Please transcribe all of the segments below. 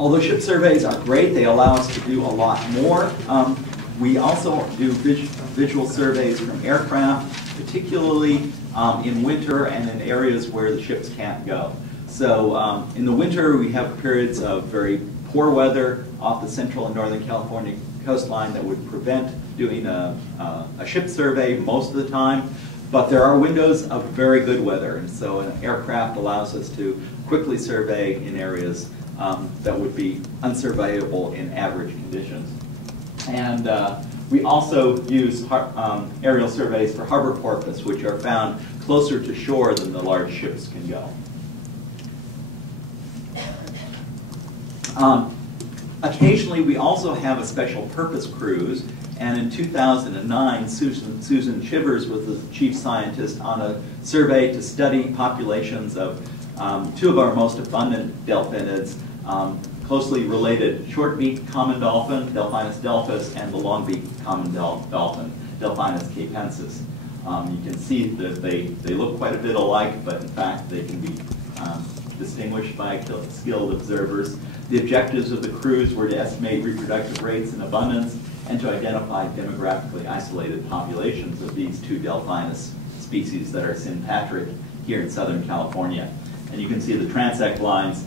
Although ship surveys are great, they allow us to do a lot more. We also do visual surveys from aircraft, particularly in winter and in areas where the ships can't go. So in the winter, we have periods of very poor weather off the central and northern California coastline that would prevent doing a ship survey most of the time. But there are windows of very good weather, and so an aircraft allows us to quickly survey in areas that would be unsurveyable in average conditions. And we also use aerial surveys for harbor porpoise, which are found closer to shore than the large ships can go. Occasionally, we also have a special purpose cruise, and in 2009, Susan Chivers was the chief scientist on a survey to study populations of two of our most abundant delphinids, closely related short-beaked common dolphin, Delphinus delphus, and the long-beaked common dolphin, Delphinus capensis. You can see that they look quite a bit alike, but in fact they can be distinguished by skilled observers. The objectives of the cruise were to estimate reproductive rates and abundance and to identify demographically isolated populations of these two Delphinus species that are sympatric here in Southern California. And you can see the transect lines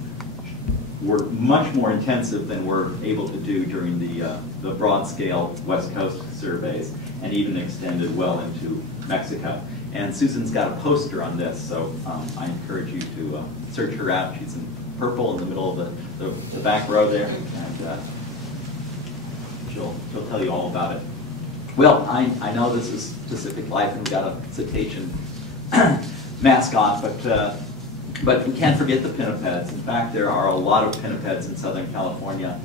were much more intensive than we're able to do during the broad-scale West Coast surveys, and even extended well into Mexico. And Susan's got a poster on this, so I encourage you to search her out. She's in purple in the middle of the back row there, and she'll tell you all about it. Well, I know this is Pacific Life, and we've got a cetacean mascot, but we can't forget the pinnipeds. In fact, there are a lot of pinnipeds in Southern California.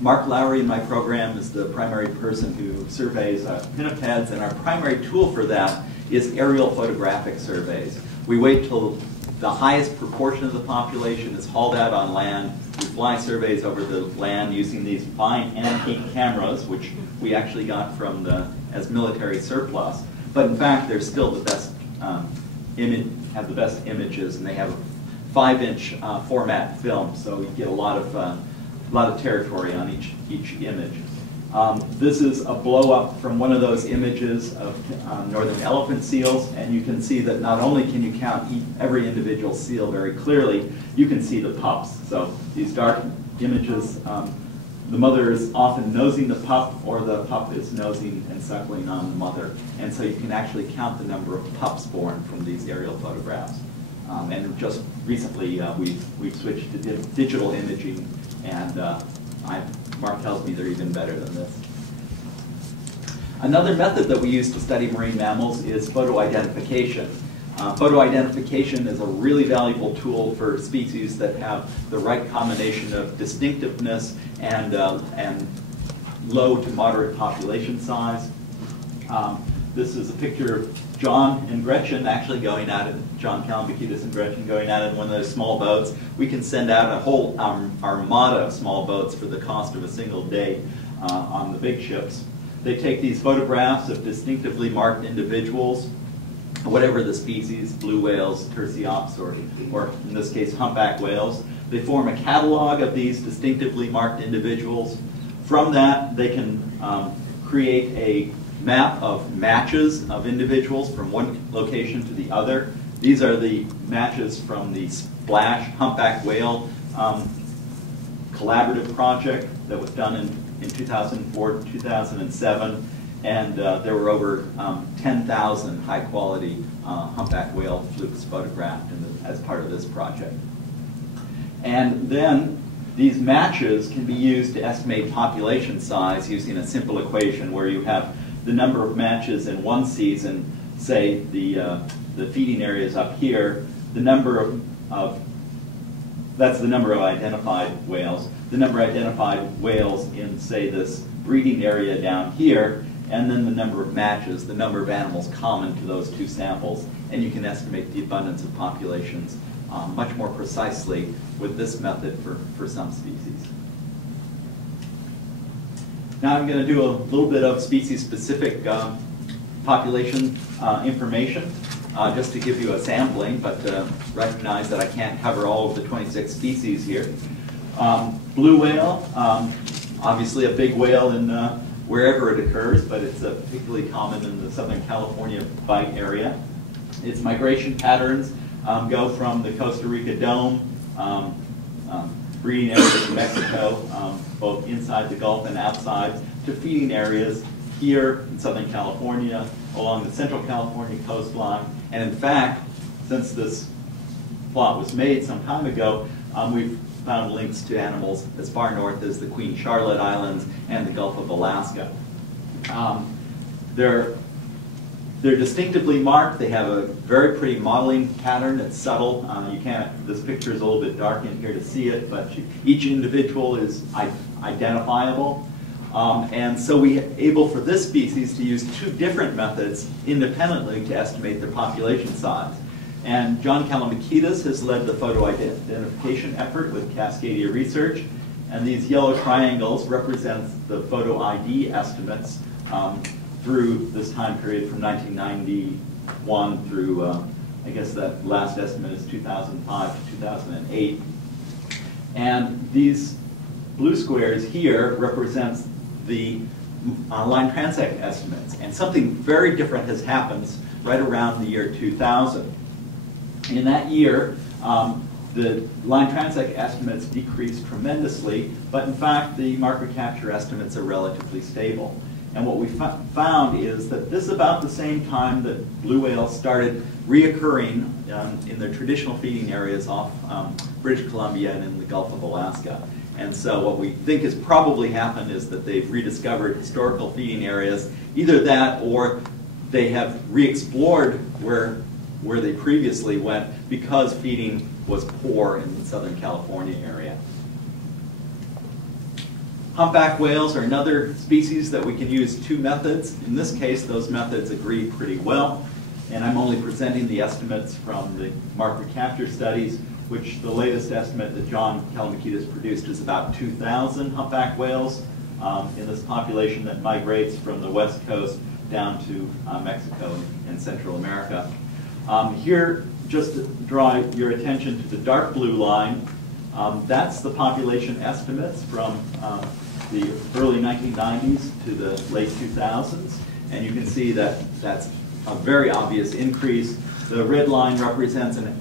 Mark Lowry in my program is the primary person who surveys pinnipeds, and our primary tool for that is aerial photographic surveys. We wait till the highest proportion of the population is hauled out on land. We fly surveys over the land using these fine antique cameras, which we actually got from as military surplus. But in fact, they're still the best have the best images, and they have a 5-inch format film, so you get a lot of territory on each image. This is a blow-up from one of those images of northern elephant seals, and you can see that not only can you count every individual seal very clearly, you can see the pups. So these dark images, the mother is often nosing the pup, or the pup is nosing and suckling on the mother. And so you can actually count the number of pups born from these aerial photographs. And just recently, we've switched to digital imaging, and Mark tells me they're even better than this. Another method that we use to study marine mammals is photo identification. Photo identification is a really valuable tool for species that have the right combination of distinctiveness and low to moderate population size. This is a picture of John and Gretchen actually going out, John Kalambakitis and Gretchen going out in one of those small boats. We can send out a whole armada of small boats for the cost of a single day on the big ships. They take these photographs of distinctively marked individuals, whatever the species, blue whales, Tursiops, or in this case, humpback whales. They form a catalog of these distinctively marked individuals. From that, they can create a map of matches of individuals from one location to the other. These are the matches from the Splash humpback whale collaborative project that was done in 2004 to 2007. And there were over 10,000 high-quality humpback whale flukes photographed as part of this project. And then these matches can be used to estimate population size using a simple equation where you have the number of matches in one season, say the feeding area is up here, the number that's the number of identified whales, the number of identified whales in, say, this breeding area down here, and then the number of matches, the number of animals common to those two samples, and you can estimate the abundance of populations much more precisely with this method for some species. Now I'm going to do a little bit of species-specific population information, just to give you a sampling, but recognize that I can't cover all of the 26 species here. Blue whale, obviously a big whale in wherever it occurs, but it's particularly common in the Southern California Bight area. Its migration patterns go from the Costa Rica Dome, breeding areas in Mexico, both inside the Gulf and outside, to feeding areas here in Southern California, along the Central California coastline. And in fact, since this plot was made some time ago, we've found links to animals as far north as the Queen Charlotte Islands and the Gulf of Alaska. They're distinctively marked. They have a very pretty modeling pattern that's subtle. You can't, this picture is a little bit dark in here to see it, but each individual is identifiable. And so we're able for this species to use two different methods independently to estimate their population size. And John Kalamakides has led the photo identification effort with Cascadia Research. And these yellow triangles represent the photo ID estimates through this time period from 1991 through, I guess that last estimate is 2005 to 2008. And these blue squares here represents the line transect estimates. And something very different has happened right around the year 2000. In that year, the line transect estimates decreased tremendously, but in fact the market capture estimates are relatively stable. And what we found is that this is about the same time that blue whales started reoccurring in their traditional feeding areas off British Columbia and in the Gulf of Alaska. And so what we think has probably happened is that they've rediscovered historical feeding areas, either that or they have re-explored where they previously went because feeding was poor in the Southern California area. Humpback whales are another species that we can use two methods. In this case, those methods agree pretty well. And I'm only presenting the estimates from the market capture studies, which the latest estimate that John Kalamakides produced is about 2,000 humpback whales in this population that migrates from the west coast down to Mexico and Central America. Here, just to draw your attention to the dark blue line, that's the population estimates from the early 1990s to the late 2000s. And you can see that that's a very obvious increase. The red line represents an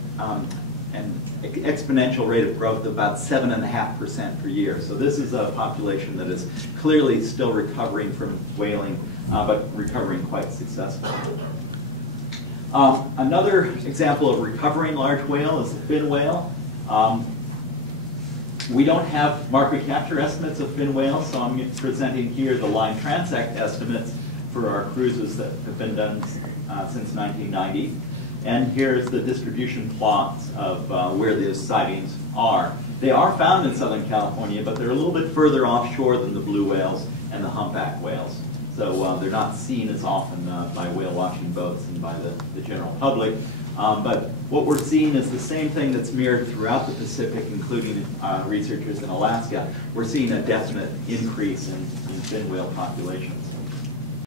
exponential rate of growth of about 7.5% per year. So this is a population that is clearly still recovering from whaling, but recovering quite successfully. Another example of recovering large whale is the fin whale. We don't have market capture estimates of fin whales, so I'm presenting here the line transect estimates for our cruises that have been done since 1990. And here's the distribution plots of where those sightings are. They are found in Southern California, but they're a little bit further offshore than the blue whales and the humpback whales. So they're not seen as often by whale watching boats and by the general public. But what we're seeing is the same thing that's mirrored throughout the Pacific, including researchers in Alaska. We're seeing a definite increase in fin whale populations.